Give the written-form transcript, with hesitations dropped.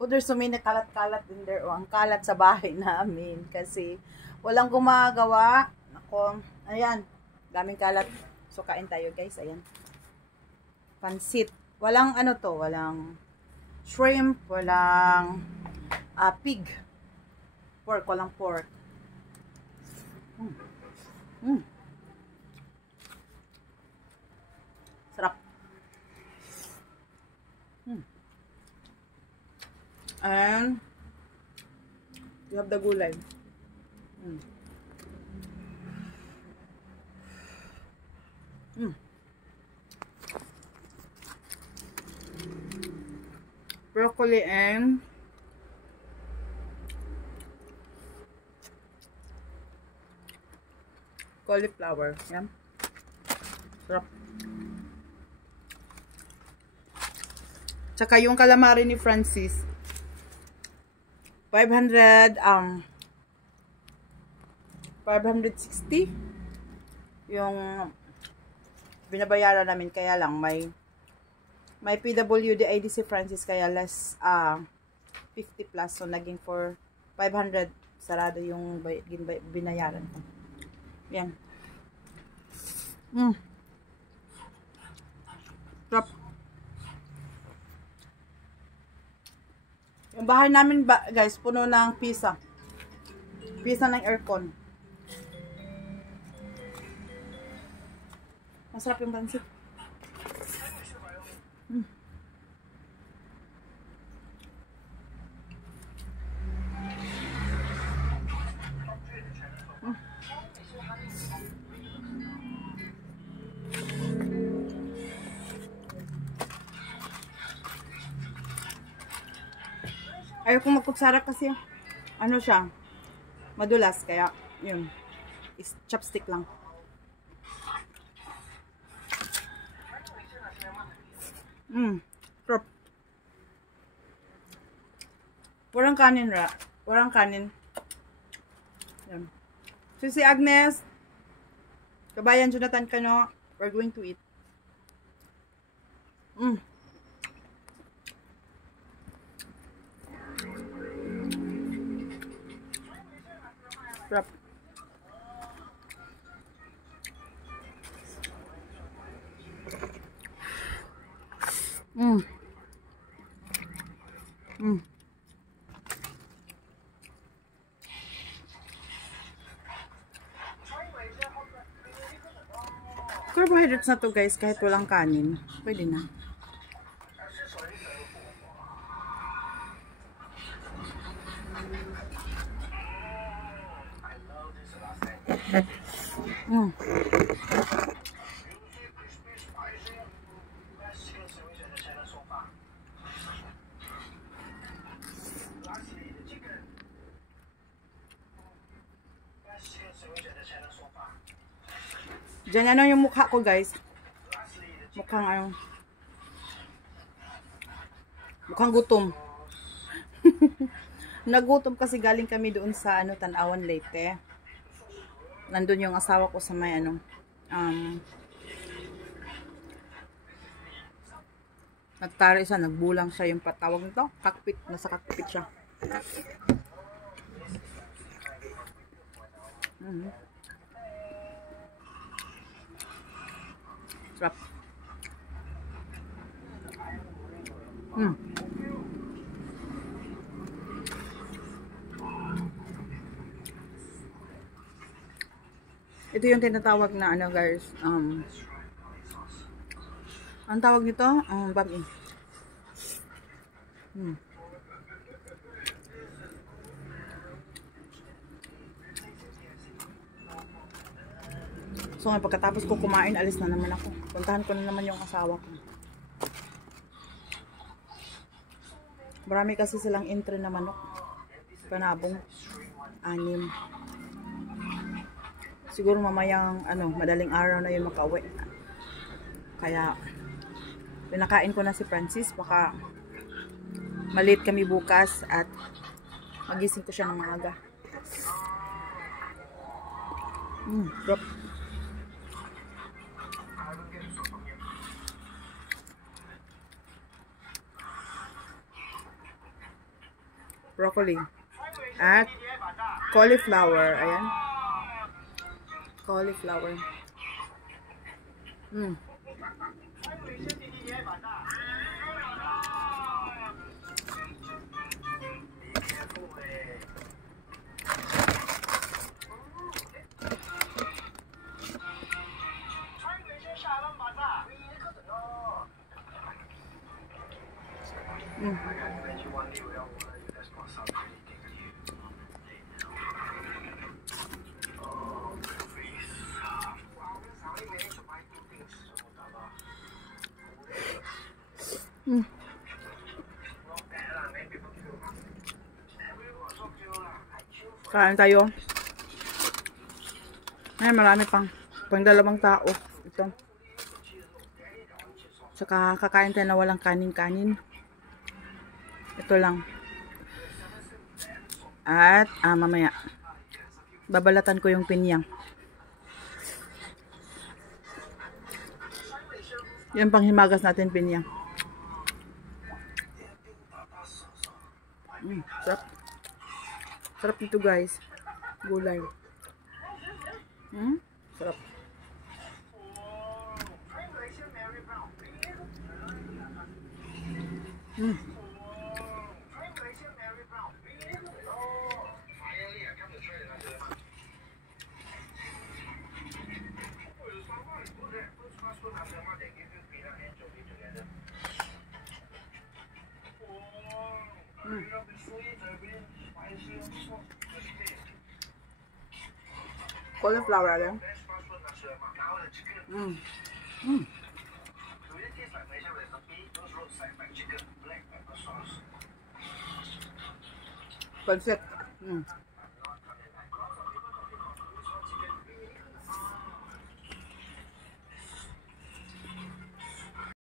Oh, there's so many kalat-kalat in there. Oh, ang kalat sa bahay namin. Kasi, walang gumagawa. Ako, ayan. Daming kalat. So, kain tayo, guys. Ayan. Pansit. Walang ano to. Walang shrimp. Walang pig. Pork. Walang pork. Sarap. And you have the gulay. Broccoli and cauliflower. Yan. Sarap. Tsaka yung calamari ni Francis. 560 yung binabayaran namin, kaya lang may PWD ID si Francis, kaya less 50 plus, so naging for 500 sarado yung binayaran ko. Yan. Sarap. Yung bahay namin, guys, puno ng pisa. Pisa ng aircon. Masarap yung pansit. Ayaw kong magkutsara kasi ano siya, madulas, kaya yun, is chopstick lang. Sarap. Walang kanin ra. Walang kanin. Yan. So si Agnes, kabayan Jonathan Cano, we're going to eat. Sarap. Carbohydrates na to, guys, kahit walang kanin. Pwede na. Diyan ano yung mukha ko, guys. Mukhang mukhang gutom. Nagutom kasi galing kami doon sa Tanawan Leyte. Nandun yung asawa ko sa may nagtari siya, nagbulang siya, yung patawag nito, cockpit, nasa cockpit siya. Sarap. Ito yung tinatawag na guys, ang tawag nito, bami. So, pagkatapos ko kumain, alis na naman ako. Puntahan ko na naman yung asawa ko. Marami kasi silang entry na manok. Panabong. 6. Siguro mamayang, madaling araw na yung makauwi. Kaya, pinakain ko na si Francis. Baka, maliit kami bukas at magising ko siya ng maaga. Drop. broccoli, at cauliflower. Ayan. Cauliflower. Kain tayo. Ay, marami pang. Pang 2 tao. Ito. Saka kakain tayo na walang kanin-kanin. Ito lang. At mamaya babalatan ko yung pinyang. Yan pang himagas natin pinyang. Sarap. Sarap nito guys. Gulay. Sarap. Cauliflower lang. Pancit.